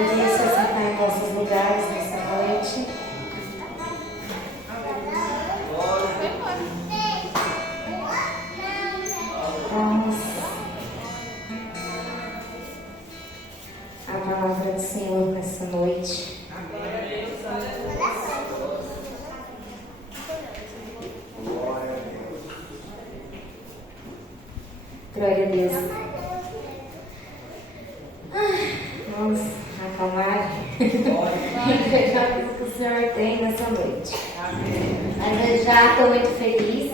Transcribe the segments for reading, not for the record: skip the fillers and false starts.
Poderia se assentar em vossos lugares nesta noite. Vamos à palavra do Senhor nessa noite. Glória a Deus. Vamos acalmar e entregar o que o Senhor tem nessa noite. Mas eu já estou muito feliz.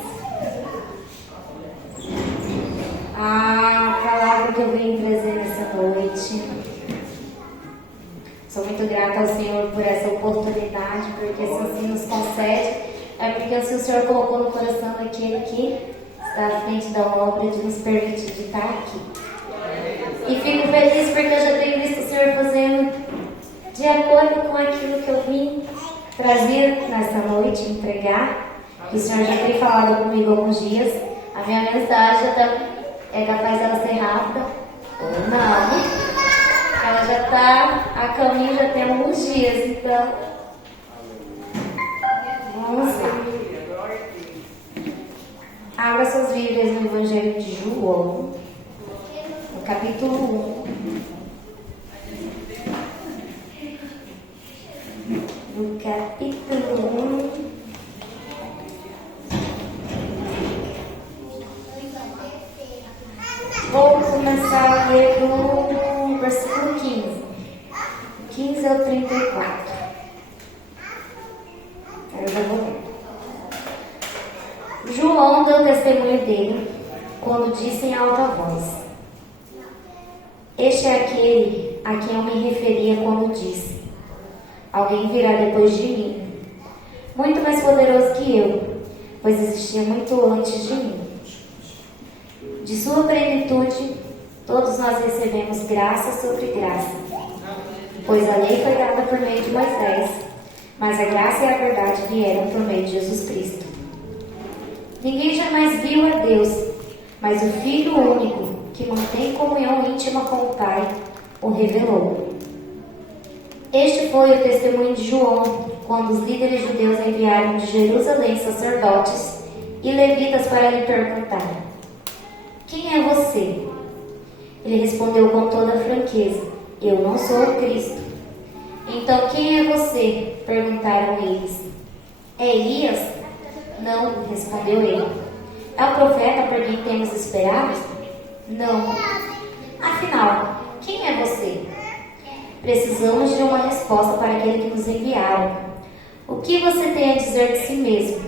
A palavra que eu vim trazer nessa noite. Sou muito grata ao Senhor por essa oportunidade, porque se assim nos concede, é porque se o Senhor colocou no coração daquele que está à frente da obra de nos permitir de estar aqui. E fico feliz porque eu já tenho visto o Senhor fazendo de acordo com aquilo que eu vim trazer nessa noite, entregar. Que o Senhor já tem falado comigo há alguns dias. A minha mensagem é capaz dela ser rápida ou não. Ela já está a caminho, já tem alguns dias, então vamos lá. Abra suas Bíblias no Evangelho de João, no capítulo 1. No capítulo 1. Vou começar a ler do versículo 15. 15 ao 34. Eu já vou ler. João deu testemunho dele quando disse em alta voz: Este é aquele a quem eu me referia quando disse: Alguém virá depois de mim, muito mais poderoso que eu, pois existia muito antes de mim. De sua plenitude, todos nós recebemos graça sobre graça, pois a lei foi dada por meio de Moisés, mas a graça e a verdade vieram por meio de Jesus Cristo. Ninguém jamais viu a Deus, mas o Filho único, que mantém comunhão íntima com o Pai, o revelou. Este foi o testemunho de João, quando os líderes judeus enviaram de Jerusalém sacerdotes e levitas para lhe perguntar: Quem é você? Ele respondeu com toda a franqueza: Eu não sou o Cristo. Então quem é você? Perguntaram eles. É Elias? Não, respondeu ele. É o profeta por quem temos esperado? Não. Afinal, quem é você? Precisamos de uma resposta para aquele que nos enviaram. O que você tem a dizer de si mesmo?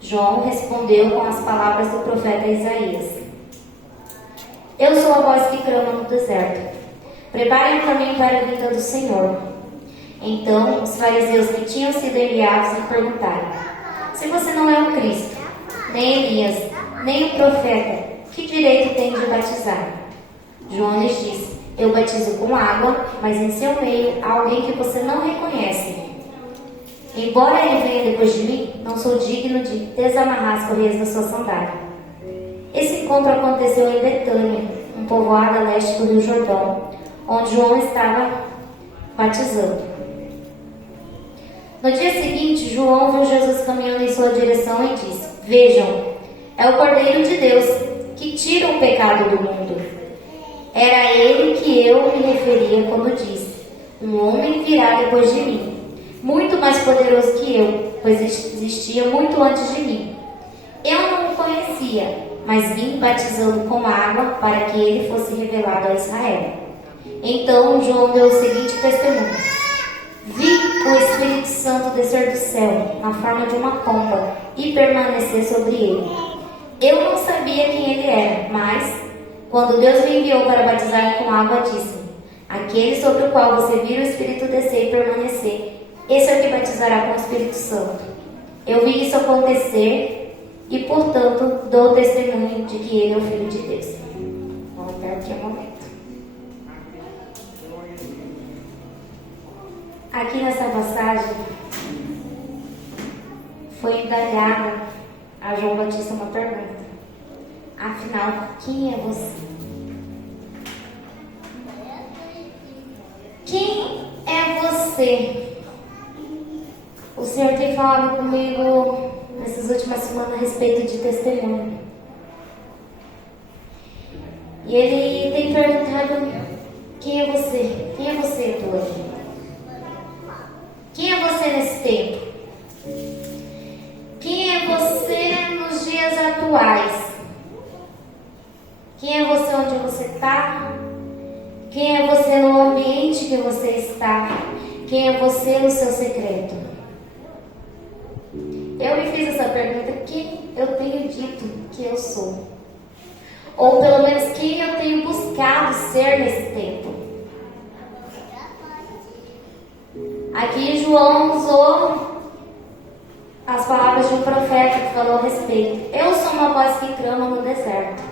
João respondeu com as palavras do profeta Isaías: Eu sou a voz que clama no deserto. Preparem o caminho para a vinda do Senhor. Então os fariseus que tinham sido enviados lhe perguntaram: Se você não é o Cristo, nem Elias, nem o profeta, que direito tem de batizar? João lhes disse: Eu batizo com água, mas em seu meio há alguém que você não reconhece. Embora ele venha depois de mim, não sou digno de desamarrar as correias da sua sandália. Esse encontro aconteceu em Betânia, um povoado a leste do Rio Jordão, onde João estava batizando. No dia seguinte, João viu Jesus caminhando em sua direção e disse: Vejam, é o Cordeiro de Deus, que tira o pecado do mundo. Era a ele que eu me referia quando disse: Um homem virá depois de mim, muito mais poderoso que eu, pois existia muito antes de mim. Eu não o conhecia, mas vim batizando com água para que ele fosse revelado a Israel. Então João deu o seguinte testemunho: Vi o Espírito Santo descer do céu, na forma de uma pomba, e permanecer sobre ele. Eu não sabia quem ele era, mas, quando Deus me enviou para batizar com água, disse-me: Aquele sobre o qual você vira o Espírito descer e permanecer, esse é o que batizará com o Espírito Santo. Eu vi isso acontecer e, portanto, dou testemunho de que ele é o Filho de Deus. Vamos até aqui um momento. Aqui nessa passagem foi indagada a João Batista uma pergunta: afinal, quem é você? Quem você. O Senhor tem falado comigo nessas últimas semanas a respeito de testemunho. E Ele tem perguntado: quem é você? Quem é você, tu aqui? Quem é você nesse tempo? Quem é você nos dias atuais? Quem é você onde você está? Quem é você no ambiente que você está? Quem é você no seu secreto? Eu me fiz essa pergunta: quem eu tenho dito que eu sou? Ou pelo menos quem eu tenho buscado ser nesse tempo? Aqui João usou as palavras de um profeta que falou a respeito: eu sou uma voz que clama no deserto,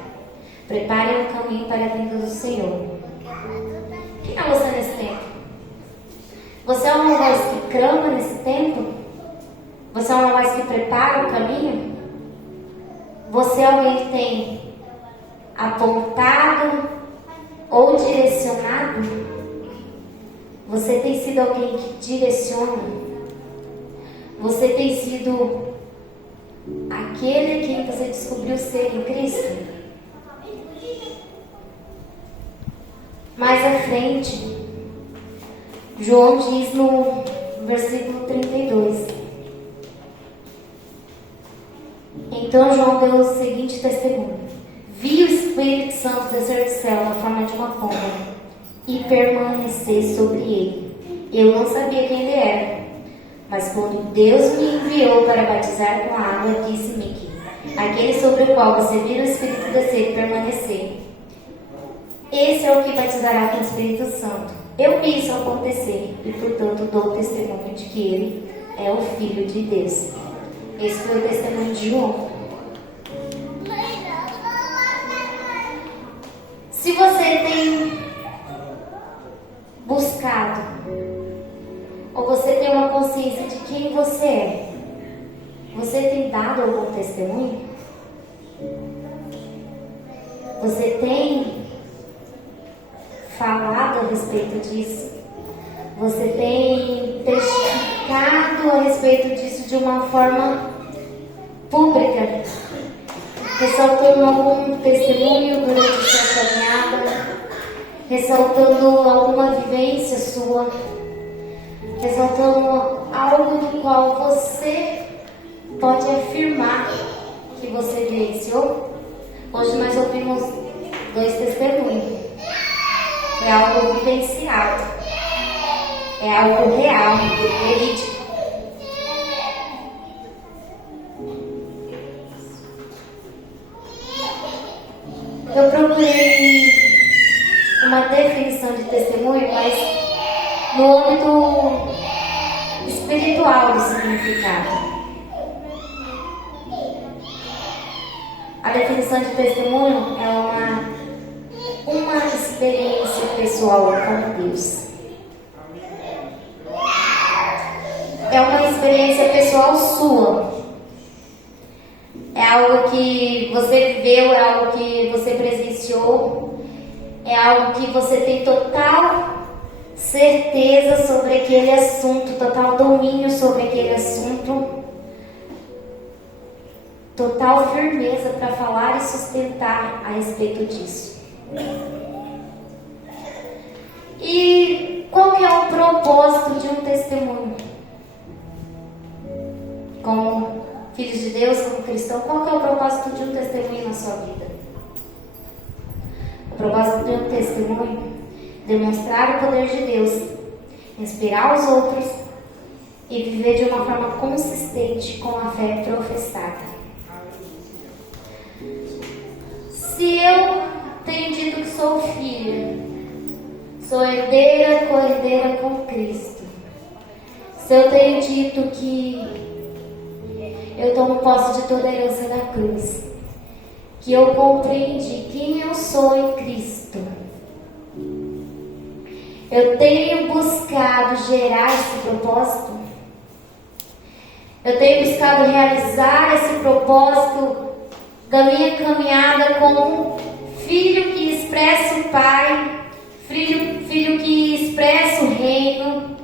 preparem um caminho para a vinda do Senhor. Quem é você nesse tempo? Você é uma voz que clama nesse tempo? Você é uma voz que prepara o caminho? Você é alguém que tem apontado ou direcionado? Você tem sido alguém que direciona? Você tem sido aquele que você descobriu ser em Cristo? Mais à frente, João diz no versículo 32. Então João deu o seguinte testemunho: vi o Espírito Santo descer do céu na forma de uma pomba e permanecer sobre ele. Eu não sabia quem ele era, mas quando Deus me enviou para batizar com a água, disse-me que aquele sobre o qual você vira o Espírito descer e permanecer, esse é o que batizará com o Espírito Santo. Eu vi isso acontecer e, portanto, dou testemunho de que ele é o Filho de Deus. Esse foi o testemunho de João. Se você tem buscado, ou você tem uma consciência de quem você é, você tem dado algum testemunho? Você tem falado a respeito disso? Você tem testificado a respeito disso de uma forma pública, ressaltando algum testemunho durante sua caminhada, ressaltando alguma vivência sua, ressaltando algo do qual você pode afirmar que você vivenciou? Hoje nós ouvimos 2 testemunhos. É algo vivenciado, é algo real, verídico. Eu procurei uma definição de testemunho, mas no âmbito espiritual do significado. A definição de testemunho é uma experiência pessoal com Deus. É uma experiência pessoal sua. É algo que você viveu, é algo que você presenciou, é algo que você tem total certeza sobre aquele assunto, total domínio sobre aquele assunto, total firmeza para falar e sustentar a respeito disso. E qual que é o propósito de um testemunho? Como filhos de Deus, como cristão, qual que é o propósito de um testemunho na sua vida? O propósito de um testemunho é demonstrar o poder de Deus, inspirar os outros e viver de uma forma consistente com a fé professada. Se eu tenho dito que sou filha, sou herdeira, co-herdeira com Cristo. Se eu tenho dito que eu tomo posse de toda a herança da cruz, que eu compreendi quem eu sou em Cristo, eu tenho buscado gerar esse propósito, eu tenho buscado realizar esse propósito da minha caminhada como filho que expressa o Pai, filho que expressa o reino,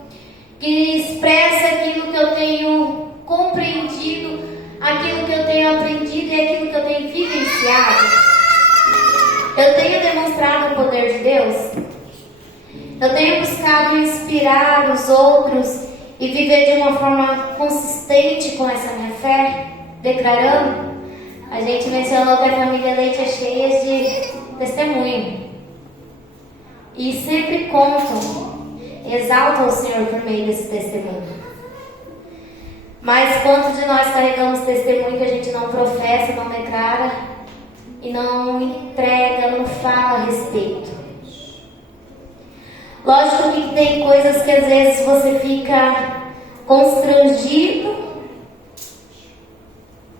eu tenho buscado inspirar os outros e viver de uma forma consistente com essa minha fé, declarando. A gente mencionou que a família Leite é cheia de testemunho. E sempre contam, exaltam o Senhor por meio desse testemunho. Mas quantos de nós carregamos testemunho que a gente não professa, não declara e não entrega, não fala a respeito? Lógico que tem coisas que às vezes você fica constrangido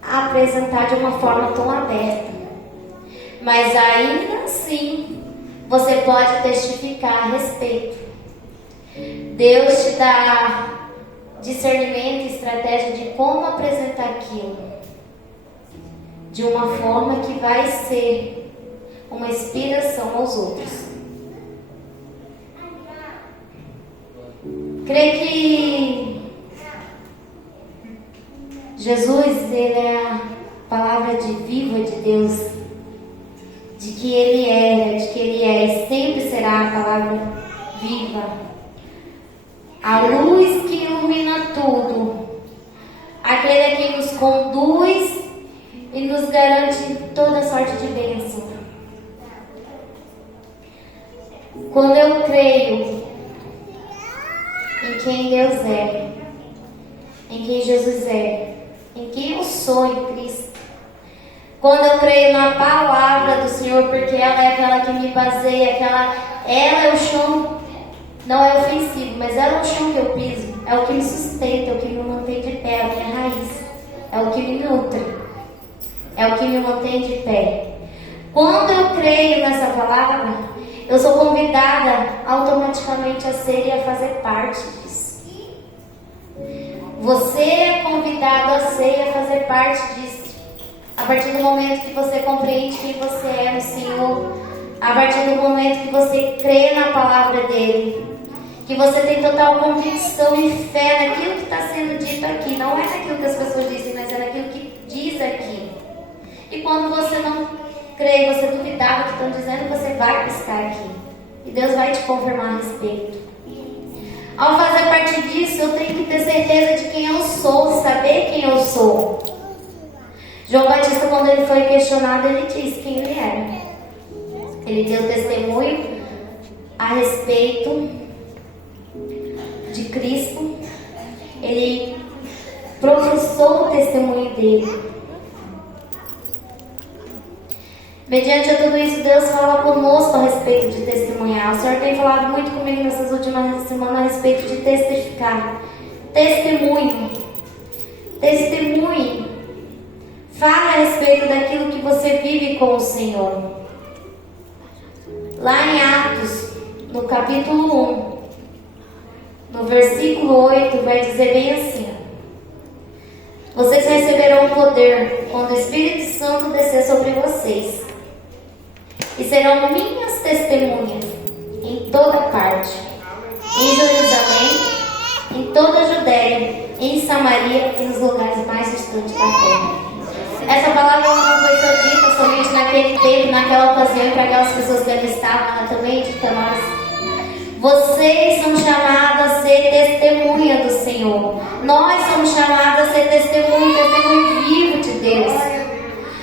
a apresentar de uma forma tão aberta. Mas ainda assim, você pode testificar a respeito. Deus te dá discernimento e estratégia de como apresentar aquilo. De uma forma que vai ser uma inspiração aos outros. Creio que Jesus, ele é a palavra viva de Deus, de que ele era, de que ele é e sempre será a palavra viva, a luz que ilumina tudo, aquele que nos conduz e nos garante toda sorte de bênção. Quando eu creio em quem Deus é, em quem Jesus é, em quem eu sou em Cristo, quando eu creio na palavra do Senhor, porque ela é aquela que me baseia, ela é o chão, não é ofensivo, mas ela é o chão que eu piso, é o que me sustenta, é o que me mantém de pé, a minha raiz, é o que me nutre, é o que me mantém de pé. Quando eu creio nessa palavra, eu sou convidada automaticamente a ser e a fazer parte disso. Você é convidado a ser e a fazer parte disso. A partir do momento que você compreende quem você é no Senhor, a partir do momento que você crê na palavra dele, que você tem total convicção e fé naquilo que está sendo dito aqui, não é naquilo que as pessoas dizem, mas é naquilo que diz aqui. E quando você não crê, você duvidar do que estão dizendo, você vai buscar aqui. E Deus vai te confirmar a respeito. Ao fazer parte disso, eu tenho que ter certeza de quem eu sou, saber quem eu sou. João Batista, quando ele foi questionado, ele disse quem ele era. Ele deu testemunho a respeito de Cristo. Ele professou o testemunho dele. Mediante a tudo isso, Deus fala conosco a respeito de testemunhar. O Senhor tem falado muito comigo nessas últimas semanas a respeito de testificar. Testemunho. Testemunhe. Fala a respeito daquilo que você vive com o Senhor. Lá em Atos, no capítulo 1, no versículo 8, vai dizer bem assim: vocês receberão poder quando o Espírito Santo descer sobre vocês. E serão minhas testemunhas em toda parte, em Jerusalém, em toda a Judéia, em Samaria e nos lugares mais distantes da terra. Essa palavra não foi só dita somente naquele tempo, naquela ocasião, para aquelas pessoas que ali estavam, ela também dita a nós. Vocês são chamados a ser testemunha do Senhor. Nós somos chamados a ser testemunho vivo de Deus.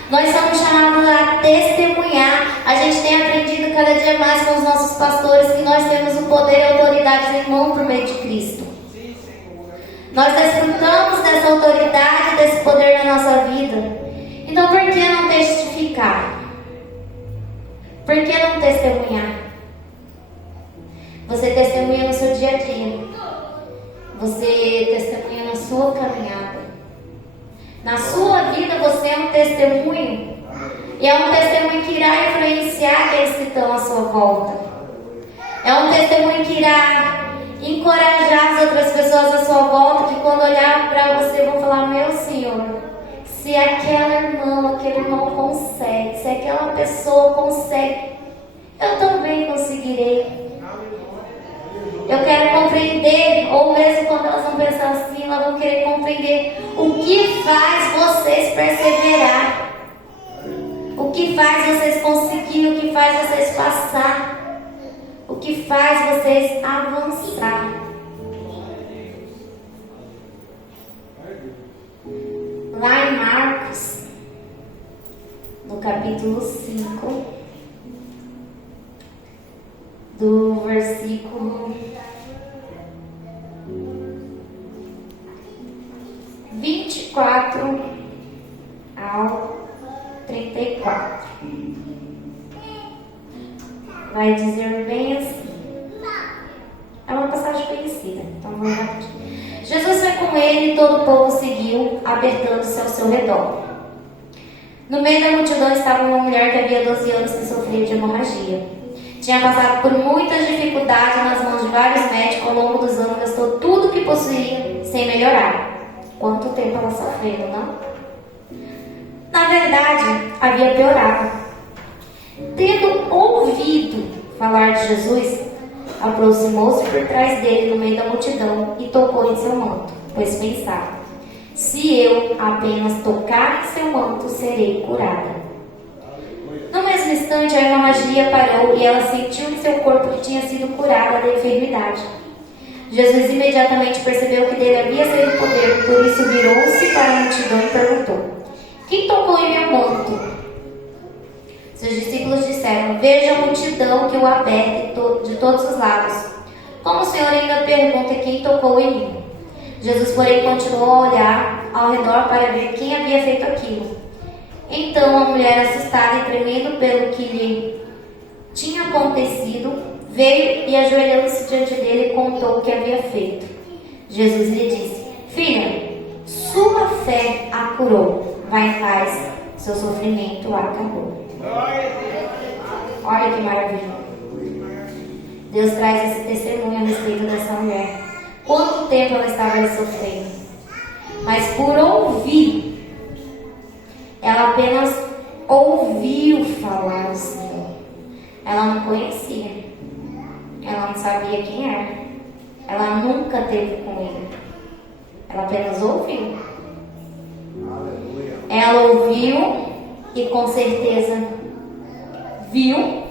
Nós somos chamados a testemunhar. A gente tem aprendido cada dia mais com os nossos pastores que nós temos o poder e a autoridade em mão por meio de Cristo. Nós desfrutamos dessa autoridade, desse poder na nossa vida. Então por que não testificar? Por que não testemunhar? Você testemunha no seu dia a dia. Você testemunha na sua caminhada. Na sua vida você é um testemunho. E é um testemunho que irá influenciar aqueles que estão à sua volta. É um testemunho que irá encorajar as outras pessoas à sua volta, que quando olhar para você vão falar: meu Senhor, se aquela irmã, aquele irmão consegue, se aquela pessoa consegue, eu também conseguirei. Eu quero compreender, ou mesmo quando elas vão pensar assim, elas vão querer compreender o que faz vocês perseverar, o que faz vocês conseguir, o que faz vocês passar, o que que faz vocês avançar. Lá em Marcos, no capítulo 5, do versículo 24 ao 34. Vai dizer bem assim. É uma passagem conhecida, então vamos repetir. Jesus foi com ele e todo o povo seguiu, apertando-se ao seu redor. No meio da multidão estava uma mulher que havia 12 anos que sofria de hemorragia. Tinha passado por muitas dificuldades nas mãos de vários médicos ao longo dos anos, gastou tudo o que possuía sem melhorar. Quanto tempo ela sofrendo, não? Na verdade, havia piorado. Tendo ouvido falar de Jesus, aproximou-se por trás dele no meio da multidão e tocou em seu manto, pois pensava: se eu apenas tocar em seu manto, serei curada. No mesmo instante, a hemorragia parou e ela sentiu em seu corpo que tinha sido curada da enfermidade. Jesus imediatamente percebeu que dele havia saído poder, por isso virou-se para a multidão e perguntou: quem tocou em meu manto? Seus discípulos disseram: veja a multidão que o aperta de todos os lados. Como o Senhor ainda pergunta quem tocou em mim? Jesus, porém, continuou a olhar ao redor para ver quem havia feito aquilo. Então a mulher, assustada e tremendo pelo que lhe tinha acontecido, veio e, ajoelhando-se diante dele, contou o que havia feito. Jesus lhe disse: filha, sua fé a curou. Vá em paz, seu sofrimento acabou. Olha que maravilha. Deus traz esse testemunho a respeito dessa mulher. Quanto tempo ela estava sofrendo? Mas por ouvir, ela apenas ouviu falar do Senhor. Ela não conhecia. Ela não sabia quem era. Ela nunca teve com ele. Ela apenas ouviu. Ela ouviu e com certeza viu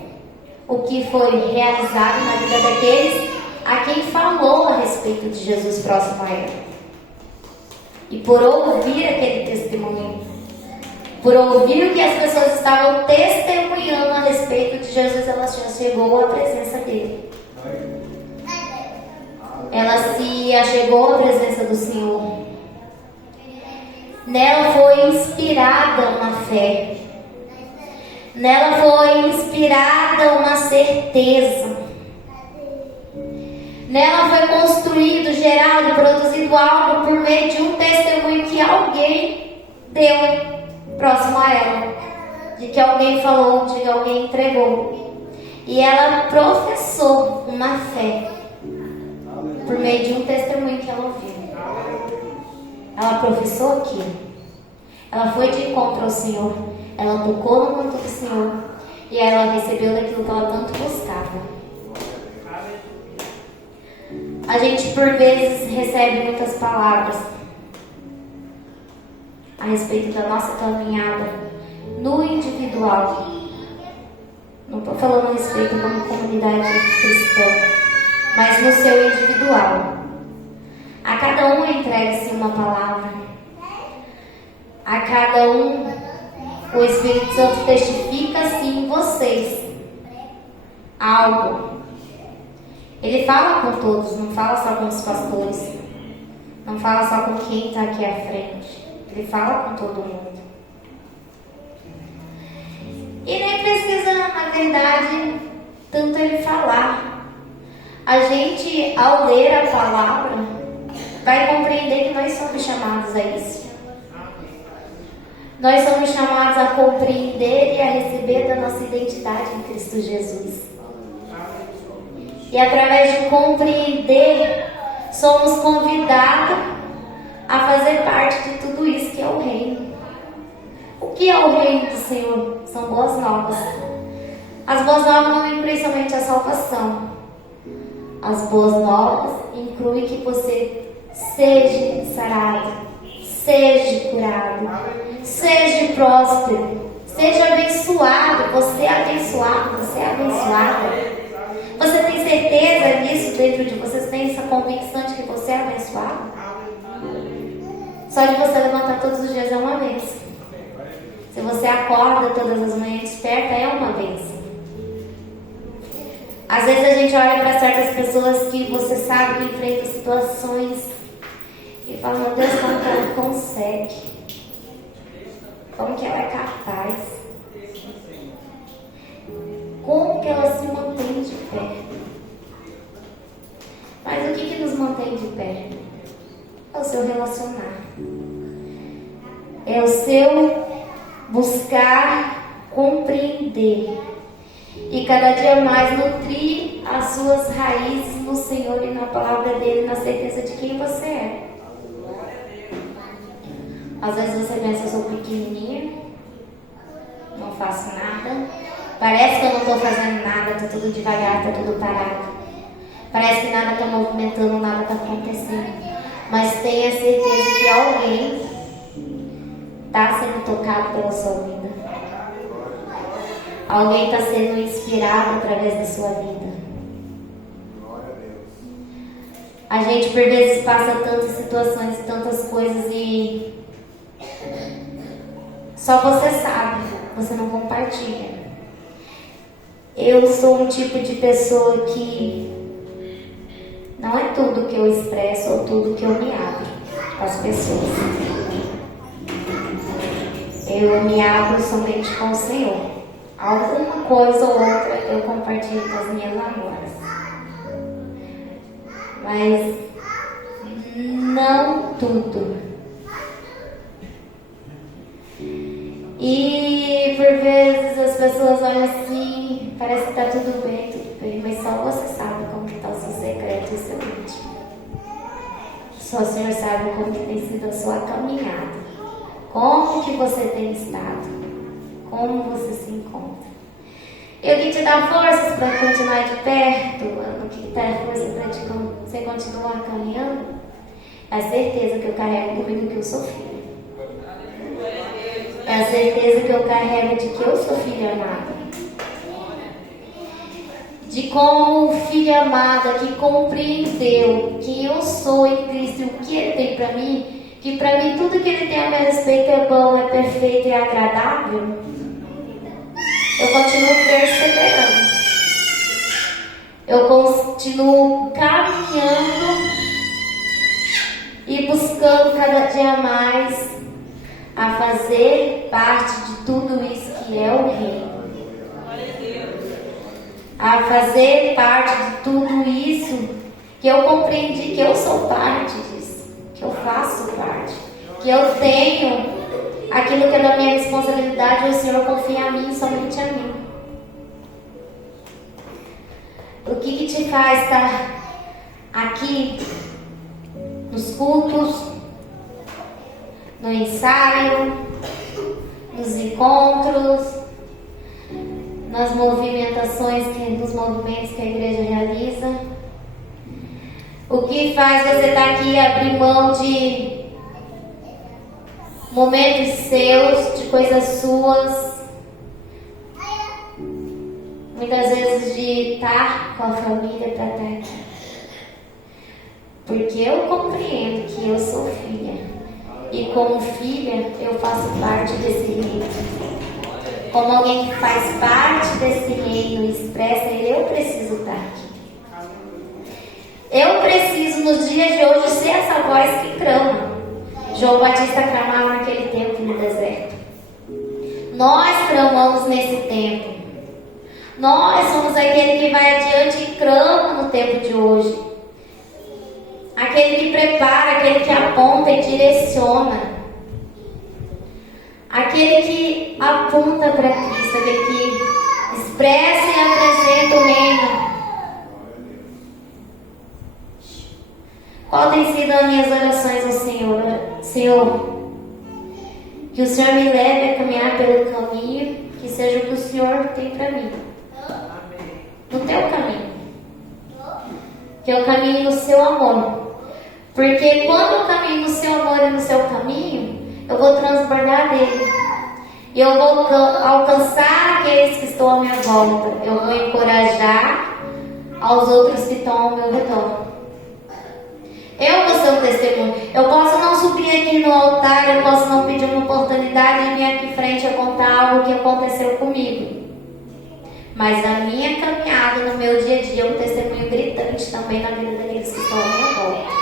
o que foi realizado na vida daqueles a quem falou a respeito de Jesus próximo a ela. E por ouvir aquele testemunho, por ouvir o que as pessoas estavam testemunhando a respeito de Jesus, ela já chegou à presença dele. Ela se achegou à presença do Senhor. Nela foi inspirada uma fé. Nela foi inspirada uma certeza. Nela foi construído, gerado, produzido algo por meio de um testemunho que alguém deu próximo a ela. De que alguém falou, de que alguém entregou. E ela professou uma fé por meio de um testemunho que ela ouviu. Ela professou aquilo. Ela foi de encontro ao Senhor. Ela tocou no manto do Senhor. E ela recebeu daquilo que ela tanto buscava. A gente por vezes recebe muitas palavras a respeito da nossa caminhada no individual. Não estou falando a respeito como comunidade cristã, mas no seu individual. A cada um entrega-se uma palavra. A cada um, o Espírito Santo testifica assim em vocês algo. Ele fala com todos, não fala só com os pastores. Não fala só com quem está aqui à frente. Ele fala com todo mundo. E nem precisa, na verdade, tanto ele falar. A gente, ao ler a palavra, vai compreender que nós somos chamados a isso. Nós somos chamados a compreender e a receber da nossa identidade em Cristo Jesus. E através de compreender, somos convidados a fazer parte de tudo isso que é o reino. O que é o reino do Senhor? São boas novas. As boas novas não incluem somente a salvação. As boas novas incluem que você seja sarado, seja curado, seja próspero, seja abençoado. Você é abençoado, você é abençoada. Você tem certeza disso dentro de você? Você tem essa convicção de que você é abençoado? Só de você levantar todos os dias é uma bênção. Se você acorda todas as manhãs desperta, é uma bênção. Às vezes a gente olha para certas pessoas que você sabe que enfrentam situações e fala, meu Deus, como que ela consegue? Como que ela é capaz? Como que ela se mantém de pé? Mas o que nos mantém de pé? É o seu relacionar. É o seu buscar compreender. E cada dia mais nutrir as suas raízes no Senhor e na palavra dele, na certeza de quem você é. Às vezes você pensa, eu sou pequenininha, não faço nada. Parece que eu não estou fazendo nada, está tudo devagar, está tudo parado. Parece que nada está movimentando, nada está acontecendo. Mas tenha certeza que alguém está sendo tocado pela sua vida. Alguém está sendo inspirado através da sua vida. A gente por vezes passa tantas situações, tantas coisas e só você sabe, você não compartilha. Eu sou um tipo de pessoa que não é tudo que eu expresso ou tudo que eu me abro às pessoas. Eu me abro somente com o Senhor. Alguma coisa ou outra eu compartilho com as minhas amoras. Mas não tudo. E por vezes as pessoas olham assim, parece que está tudo bem, mas só você sabe como que está o seu secreto e o seu íntimo. Só o Senhor sabe como que tem sido a sua caminhada, como que você tem estado, como você se encontra. E o que te dá forças para continuar de perto, o que te dá força para você continuar caminhando, é a certeza que eu carrego comigo que eu sou filha. É a certeza que eu carrego de que eu sou filha amada. De como filha amada que compreendeu quem eu sou em Cristo e o que Ele tem para mim, que para mim tudo que Ele tem a meu respeito é bom, é perfeito e é agradável. Eu continuo perseverando. Eu continuo caminhando e buscando cada dia mais a fazer parte de tudo isso que é o reino. A fazer parte de tudo isso que eu compreendi que eu sou parte disso, que eu faço parte, que eu tenho aquilo que é da minha responsabilidade, o Senhor confia a mim, somente a mim. O que te faz estar aqui nos cultos, no ensaio, nos encontros, nas movimentações, nos movimentos que a igreja realiza? O que faz você estar aqui e abrir mão de momentos seus, de coisas suas, muitas vezes de estar com a família para estar aqui? Porque eu compreendo que eu sou filha, e como filha eu faço parte desse reino. Como alguém que faz parte desse reino e expressa ele, eu preciso estar aqui. Eu preciso nos dias de hoje ser essa voz que clama. João Batista clamava naquele tempo no deserto. Nós clamamos nesse tempo. Nós somos aquele que vai adiante e clama no tempo de hoje. Aquele que prepara, aquele que aponta e direciona. Aquele que aponta para Cristo, aquele que expressa e apresenta o reino. Qual tem sido as minhas orações ao Senhor? Senhor, que o Senhor me leve a caminhar pelo caminho que seja o que o Senhor tem para mim. No teu caminho. Que eu caminhe no seu amor. Porque quando eu caminho no seu amor e no seu caminho, eu vou transbordar dele. E eu vou alcançar aqueles que estão à minha volta. Eu vou encorajar aos outros que estão ao meu redor. Eu vou ser um testemunho. Eu posso não subir aqui no altar, eu posso não pedir uma oportunidade e vir aqui frente a contar algo que aconteceu comigo. Mas a minha caminhada no meu dia a dia é um testemunho gritante também na vida daqueles que estão à minha volta.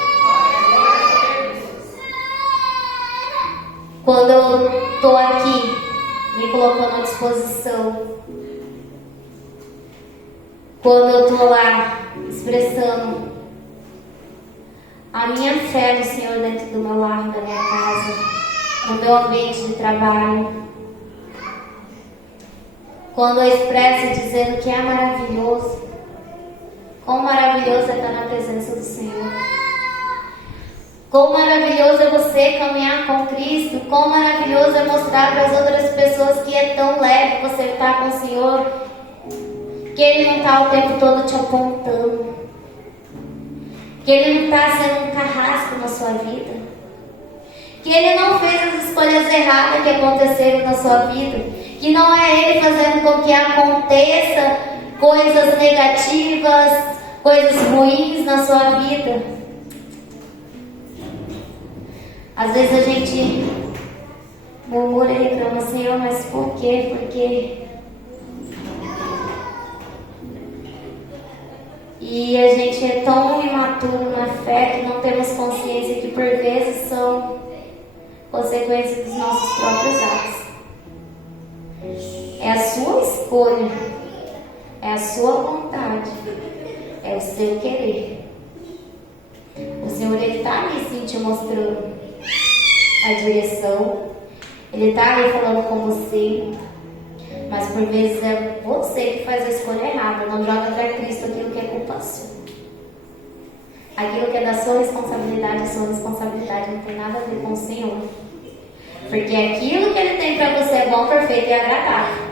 Quando eu estou aqui, me colocando à disposição, quando eu estou lá expressando a minha fé no Senhor dentro do meu lar, da minha casa, no meu ambiente de trabalho, quando eu expresso dizendo que é maravilhoso, quão maravilhoso é estar na presença do Senhor, quão maravilhoso é você caminhar com Cristo, quão maravilhoso é mostrar para as outras pessoas que é tão leve você estar com o Senhor, que Ele não está o tempo todo te apontando, que Ele não está sendo um carrasco na sua vida, que Ele não fez as escolhas erradas que aconteceram na sua vida, que não é Ele fazendo com que aconteça coisas negativas, coisas ruins na sua vida. Às vezes a gente murmura e reclama, Senhor, mas por quê? Porque... E a gente é tão imaturo na fé que não temos consciência que por vezes são consequências dos nossos próprios atos. É a sua escolha, é a sua vontade, é o seu querer. O Senhor, Ele está ali sim te mostrando a direção, Ele está ali falando com você, mas por vezes é você que faz a escolha errada. Não joga para Cristo aquilo que é culpa sua. Aquilo que é da sua responsabilidade, a sua responsabilidade não tem nada a ver com o Senhor. Porque aquilo que Ele tem para você é bom, perfeito e agradável.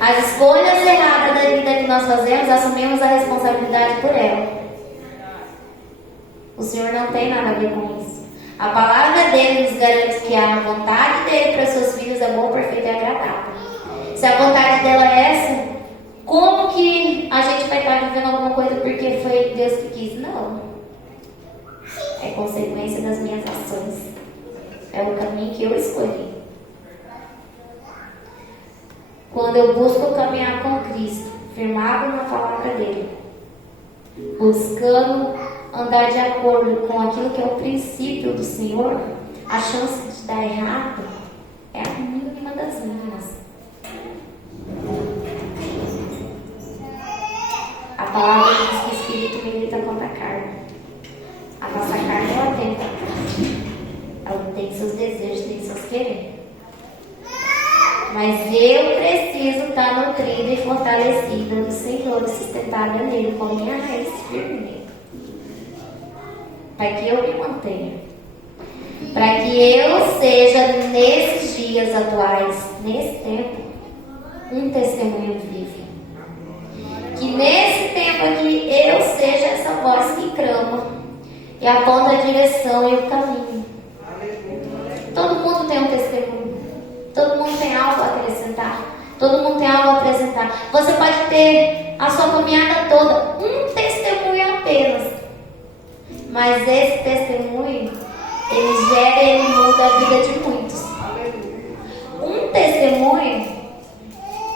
As escolhas erradas da vida que nós fazemos, assumimos a responsabilidade por ela. O Senhor não tem nada a ver com isso. A palavra dele nos garante que a vontade dele para seus filhos é boa, perfeita e agradável. Se a vontade dela é essa, como que a gente vai estar vivendo alguma coisa porque foi Deus que quis? Não. É consequência das minhas ações. É o caminho que eu escolhi. Quando eu busco caminhar com Cristo, firmado na palavra dele, buscando andar de acordo com aquilo que é o princípio do Senhor, a chance de dar errado é a mínima das mínimas. A palavra diz que o Espírito milita contra a carne. A nossa carne, ela tem vontade. Ela tem seus desejos, tem seus quereres. Mas eu preciso estar nutrida e fortalecida no Senhor, sustentada nele, com minha raiz firme nele. Para que eu me mantenha. Para que eu seja, nesses dias atuais, nesse tempo, um testemunho vivo. Que nesse tempo aqui eu seja essa voz que clama e aponta a direção e o caminho. Todo mundo tem um testemunho. Todo mundo tem algo a acrescentar. Todo mundo tem algo a apresentar. Você pode ter a sua caminhada toda um testemunho apenas. Mas esse testemunho, ele gera e ele muda a vida de muitos. Um testemunho,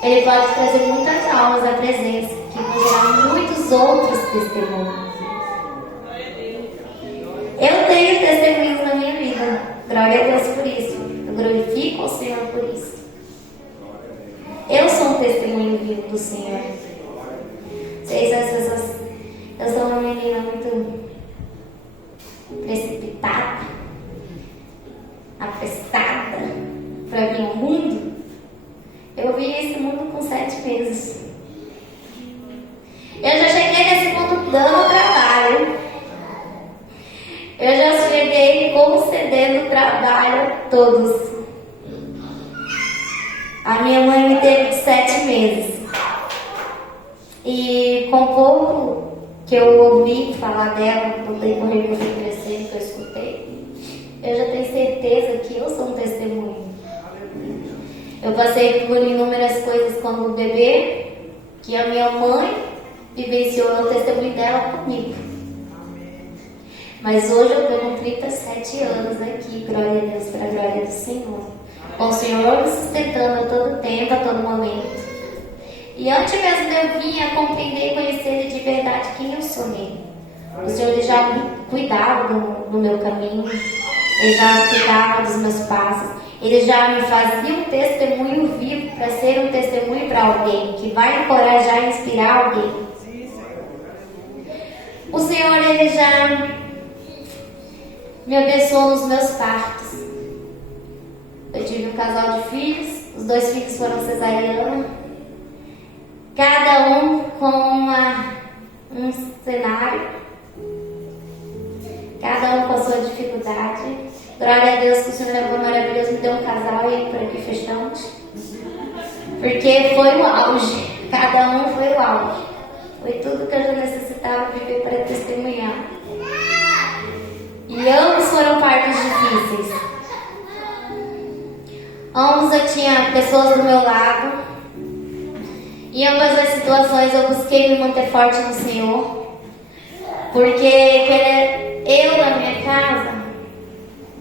ele pode trazer muitas almas à presença, que vão gerar muitos outros testemunhos. Eu tenho testemunhos na minha vida. Glória a Deus por isso. Eu glorifico ao Senhor por isso. Eu sou um testemunho vivo do Senhor. Sei se as pessoas... Eu sou uma menina muito precipitada, apressada para vir ao mundo. Eu vim a esse mundo com 7 meses. Eu já cheguei nesse mundo dando trabalho. Eu já cheguei concedendo trabalho a todos. A minha mãe me teve de 7 meses. E com pouco que eu ouvi falar dela, no decorrer que eu fui crescendo, que eu escutei, eu já tenho certeza que eu sou um testemunho. Eu passei por inúmeras coisas como bebê, que a minha mãe vivenciou o testemunho dela comigo. Mas hoje eu tenho 37 anos aqui, glória a Deus, para a glória do Senhor. Com o Senhor me sustentando a todo tempo, a todo momento. E antes mesmo de eu vir a compreender e conhecer de verdade quem eu sou nele, o Senhor ele já me cuidava do meu caminho, ele já cuidava dos meus passos, ele já me fazia um testemunho vivo para ser um testemunho para alguém, que vai encorajar e inspirar alguém. O Senhor ele já me abençoou nos meus partos. Eu tive um casal de filhos, os 2 filhos foram cesariana, cada um com um cenário, cada um com a sua dificuldade. Glória a Deus que o Senhor levou maravilhoso, me deu um casal e por aqui fechamos. Porque foi o auge, cada um foi o auge. Foi tudo que eu já necessitava viver para testemunhar. E ambos foram partos difíceis. Ambos eu tinha pessoas do meu lado. Em ambas as situações eu busquei me manter forte no Senhor. Porque eu na minha casa,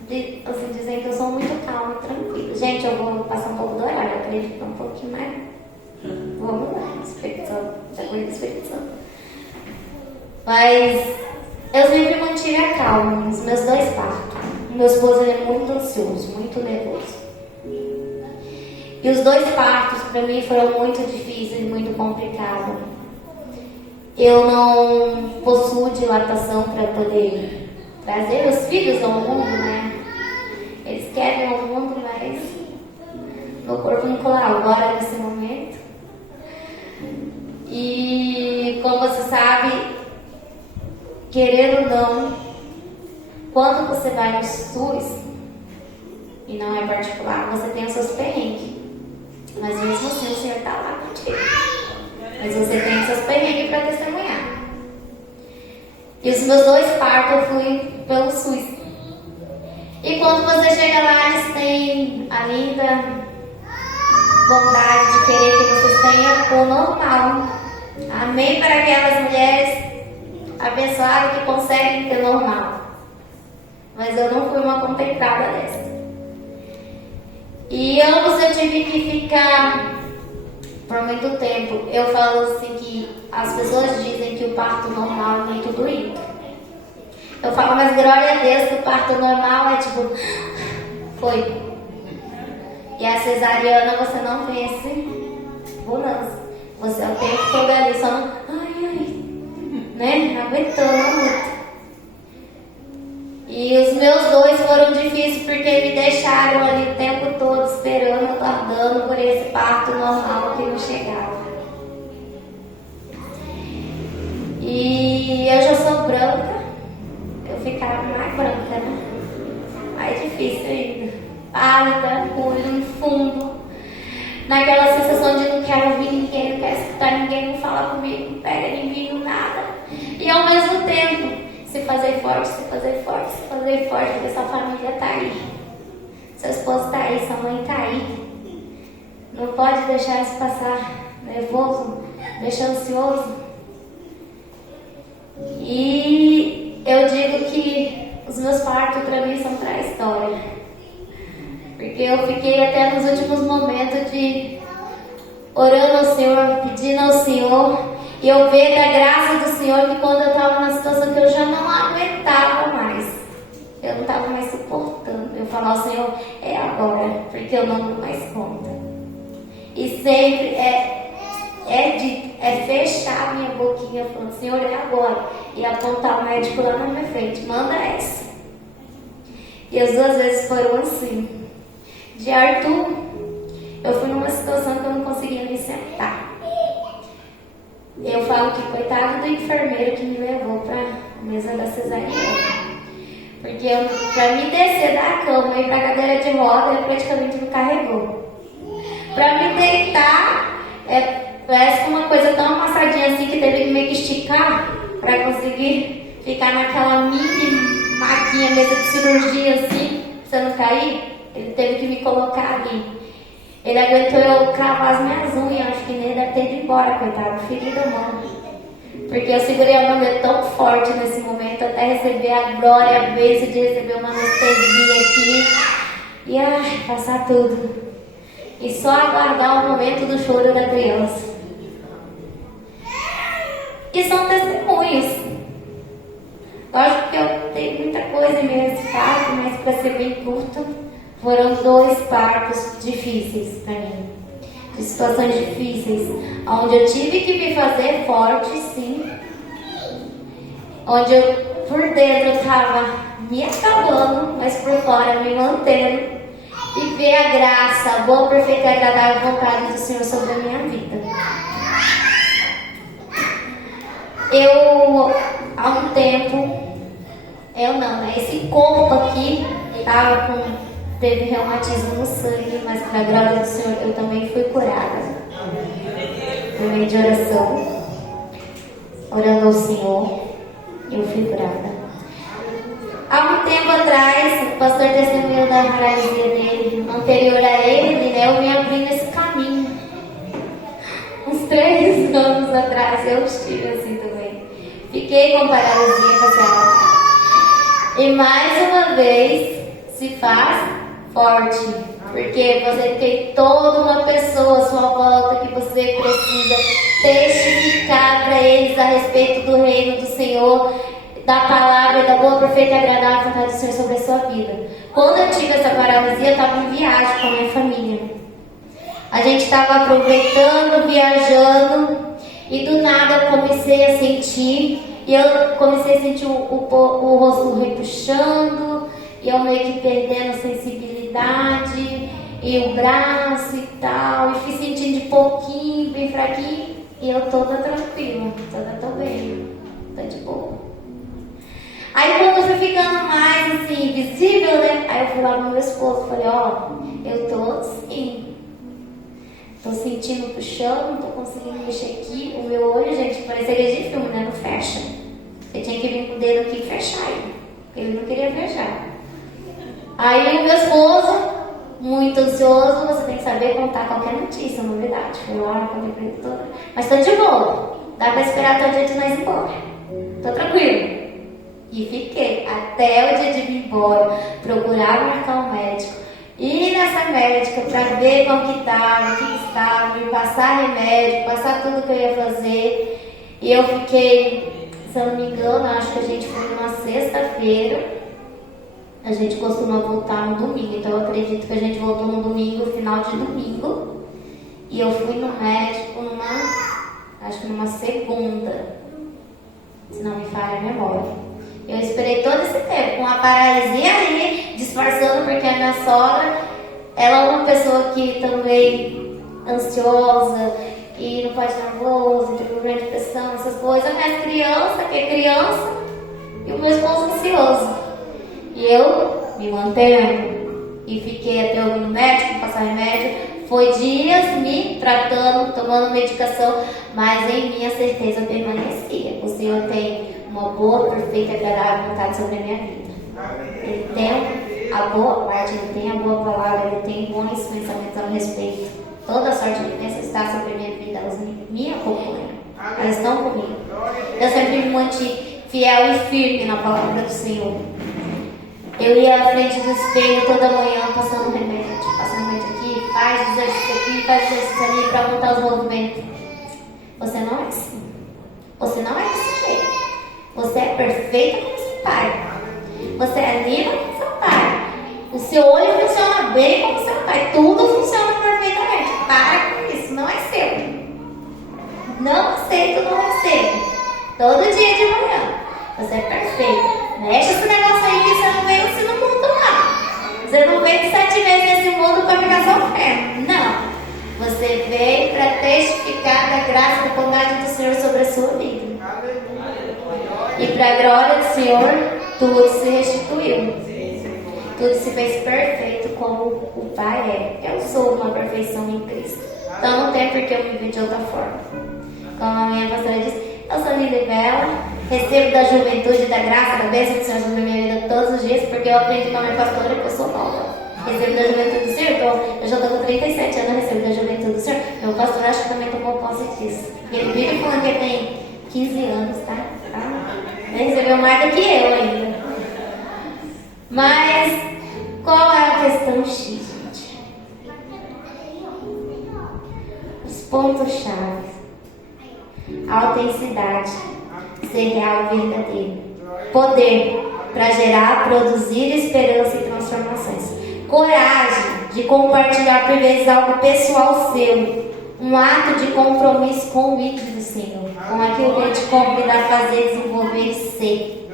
assim, dizendo que eu sou muito calma e tranquila. Gente, eu vou passar um pouco do horário, eu acredito que é um pouquinho mais. Vamos lá, Espírito Santo, da coisa do Espírito Santo. Mas eu sempre mantive a calma nos meus 2 partos. O meu esposo ele é muito ansioso, muito nervoso. E os 2 partos para mim foram muito difíceis, muito complicados. Eu não possuo dilatação para poder trazer os filhos ao mundo, né? Eles querem ao mundo, mas meu corpo não colabora nesse momento. E como você sabe, querendo ou não, quando você vai no SUS, e não é particular, você tem os seus perrengues. Mas mesmo assim o Senhor está lá contigo. Mas você tem os seus perrengues para testemunhar. E os meus 2 partos eu fui pelo SUS. E quando você chega lá, eles têm a linda bondade de querer que vocês tenham o normal. Amém para aquelas mulheres abençoadas que conseguem ter normal. Mas eu não fui uma contemplada dessa. E ambos eu tive que ficar por muito tempo. Eu falo assim que as pessoas dizem que o parto normal é muito doído. Eu falo, mas glória a Deus que o parto normal é tipo, foi. E a cesariana você não tem esse bonança. Você é o tempo todo ali só, ai, né? Aguentando muito. E os meus 2 foram difíceis porque me deixaram ali o tempo todo esperando, aguardando por esse parto normal que não chegava. E eu já sou branca, eu ficava mais branca, né? Mais difícil ainda. Pálida, com olho no fundo, naquela sensação de não quero ouvir ninguém, não quero escutar ninguém, não falar comigo, não pega em mim, nada. E ao mesmo tempo, se fazer forte, porque sua família está aí. Seu esposo está aí, sua mãe está aí. Não pode deixar isso passar nervoso, deixar ansioso. E eu digo que os meus partos para mim são para a história. Porque eu fiquei até nos últimos momentos de orando ao Senhor, pedindo ao Senhor. E eu vejo a graça do Senhor que quando eu estava numa situação que eu já não aguentava mais, eu não estava mais suportando, eu falava ao Senhor, é agora, porque eu não dou mais conta. E sempre é fechar a minha boquinha falando, Senhor, é agora. E apontar o médico lá na minha frente, manda essa. E as 2 vezes foram assim. De Arthur, eu fui numa situação que eu não conseguia me sentar. Eu falo que coitado do enfermeiro que me levou para a mesa da cesariana. Porque para me descer da cama e para a cadeira de roda, ele praticamente me carregou. Para me deitar, parece uma coisa tão amassadinha assim que teve que meio que esticar para conseguir ficar naquela mini maquinha, mesa de cirurgia assim, pra você não cair. Ele teve que me colocar ali. Ele aguentou eu cravar as minhas unhas, acho que nem deve ter ido embora, coitado, ferida não. Porque eu segurei a mão tão forte nesse momento, até receber a glória, a bênção de receber uma anestesia aqui. E passar tudo. E só aguardar o momento do choro da criança. E são testemunhos. Lógico que eu tenho muita coisa em meu parto, mas para ser bem curta, foram 2 partos difíceis para mim. De situações difíceis, onde eu tive que me fazer forte, sim. Onde eu, por dentro, estava me acabando, mas por fora me mantendo. E ver a graça, a boa, perfeita e agradável vontade do Senhor sobre a minha vida. Eu, há um tempo, esse corpo aqui teve reumatismo no sangue, mas para a glória do Senhor eu também fui curada. Por meio de oração, orando ao Senhor, eu fui curada. Há um tempo atrás, o pastor testemunhou da paralisia dele, anterior a ele, né, eu me abri nesse caminho. Uns 3 anos atrás eu estive assim também. Fiquei com paralisia facial. E mais uma vez se faz forte, porque você tem toda uma pessoa à sua volta que você precisa testificar para eles a respeito do reino do Senhor, da palavra, da boa, perfeita e agradável vontade do Senhor sobre a sua vida. Quando eu tive essa paralisia, eu estava em viagem com a minha família. A gente estava aproveitando, viajando, e do nada eu comecei a sentir, e eu comecei a sentir o rosto repuxando, e eu meio que perdendo a sensibilidade, e o braço e tal, e fui sentindo de pouquinho, bem fraquinho, e eu toda tranquila, tô bem, tô de boa. Aí quando eu fui ficando mais assim, visível, né? Aí eu fui lá no meu esposo, falei, eu tô assim, tô sentindo puxão, não tô conseguindo mexer aqui. O meu olho, gente, parecia que de filme, né? Não fecha. Você tinha que vir com o dedo aqui e fechar ele. Ele não queria fechar. Aí o meu esposo, muito ansioso, você tem que saber contar qualquer notícia, novidade. Falei, contei pra ele toda. Mas tô de boa. Dá pra esperar até o dia de nós ir embora. Tô tranquilo. E fiquei até o dia de vir embora, procurar marcar um médico, ir nessa médica para ver como que estava, o que estava, me passar remédio, passar tudo que eu ia fazer. E eu fiquei, se eu não me engano, acho que a gente foi numa sexta-feira, a gente costuma voltar no domingo, então eu acredito que a gente voltou no domingo, final de domingo, e eu fui no médico numa segunda, se não me falha a memória. Eu esperei todo esse tempo, com a paralisia ali, disfarçando, porque a minha sogra, ela é uma pessoa que também ansiosa, e não pode estar nervosa, tem problema de pressão, essas coisas, mas criança, que é criança, e o meu esposo ansioso. E eu me mantendo, e fiquei até eu ir no médico, passar remédio, foi dias me tratando, tomando medicação, mas em minha certeza permanecia. O Senhor tem uma boa, perfeita e agradável vontade sobre a minha vida. Ele tem a boa parte, ele tem a boa palavra, ele tem bons pensamentos a meu respeito. Toda sorte de bênçãos está sobre a minha vida, elas me acompanham, elas estão comigo. Eu sempre me mantive fiel e firme na palavra do Senhor. Eu ia à frente do espelho toda manhã, passando remédio aqui, faz exercício aqui, faz exercício ali para montar os movimentos. Você não é assim. Você não é desse jeito. Você é perfeita como seu pai. Você é linda como seu pai. O seu olho funciona bem como seu pai. Tudo funciona perfeitamente. Para com isso. Não é seu. Não aceito, não aceito. Todo dia de manhã. Você é perfeita. Mexe esse negócio aí que você não veio assim no mundo, não. Você não veio de 7 meses nesse mundo para ficar sofrendo. Não. Você veio para testificar da graça e da bondade do Senhor sobre a sua vida. E para a glória do Senhor, tudo se restituiu. Tudo se fez perfeito como o Pai é. Eu sou uma perfeição em Cristo. Então não tem por que eu me ver de outra forma. Como a minha pastora disse, eu sou linda e bela, recebo da juventude, da graça, da bênção do Senhor sobre a minha vida todos os dias, porque eu aprendi com a minha pastora que eu sou nova. Recebo da juventude do Senhor, então eu já estou com 37 anos, recebo da juventude do Senhor. Meu pastor acho que também tomou posse disso. E ele vive falando que ele tem 15 anos, tá? Recebeu mais do que eu ainda. Mas qual é a questão X, gente? Os pontos-chave. Autenticidade. Ser real e verdadeiro. Poder para gerar, produzir esperança e transformações. Coragem de compartilhar por vezes algo pessoal seu. Um ato de compromisso com o ídolo do Senhor. Com aquilo que Ele te convida a fazer, desenvolver e ser.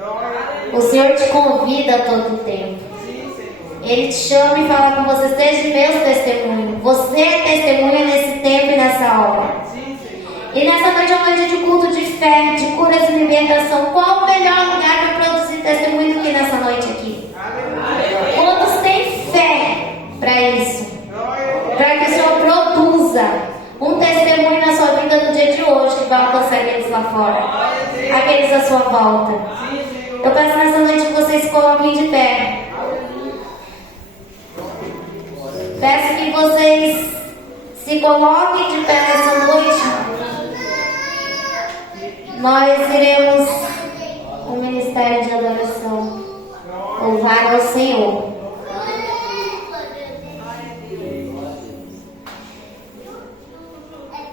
O Senhor te convida a todo tempo. Ele te chama e fala com você, seja meu testemunho. Você é testemunha nesse tempo e nessa hora. E nessa noite é uma noite de culto de fé, de curas e libertação. Qual o melhor lugar para produzir testemunho do que nessa noite aqui? Quantos têm fé para isso? Para que o Senhor produza um testemunho na sua vida no dia de hoje, que vai alcançar aqueles lá fora, aqueles à sua volta. Eu peço nessa noite que vocês coloquem de pé. Peço que vocês se coloquem de pé nessa noite. Nós iremos um ministério de adoração, louvar ao Senhor.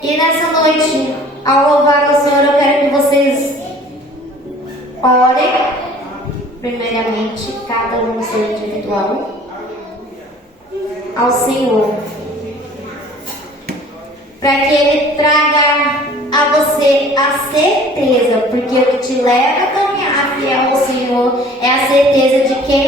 E nessa noite, ao louvar ao Senhor, eu quero que vocês orem, primeiramente, cada um no seu individual, ao Senhor, para que Ele traga a você a certeza, porque o que te leva a caminhar fiel ao Senhor é a certeza de quem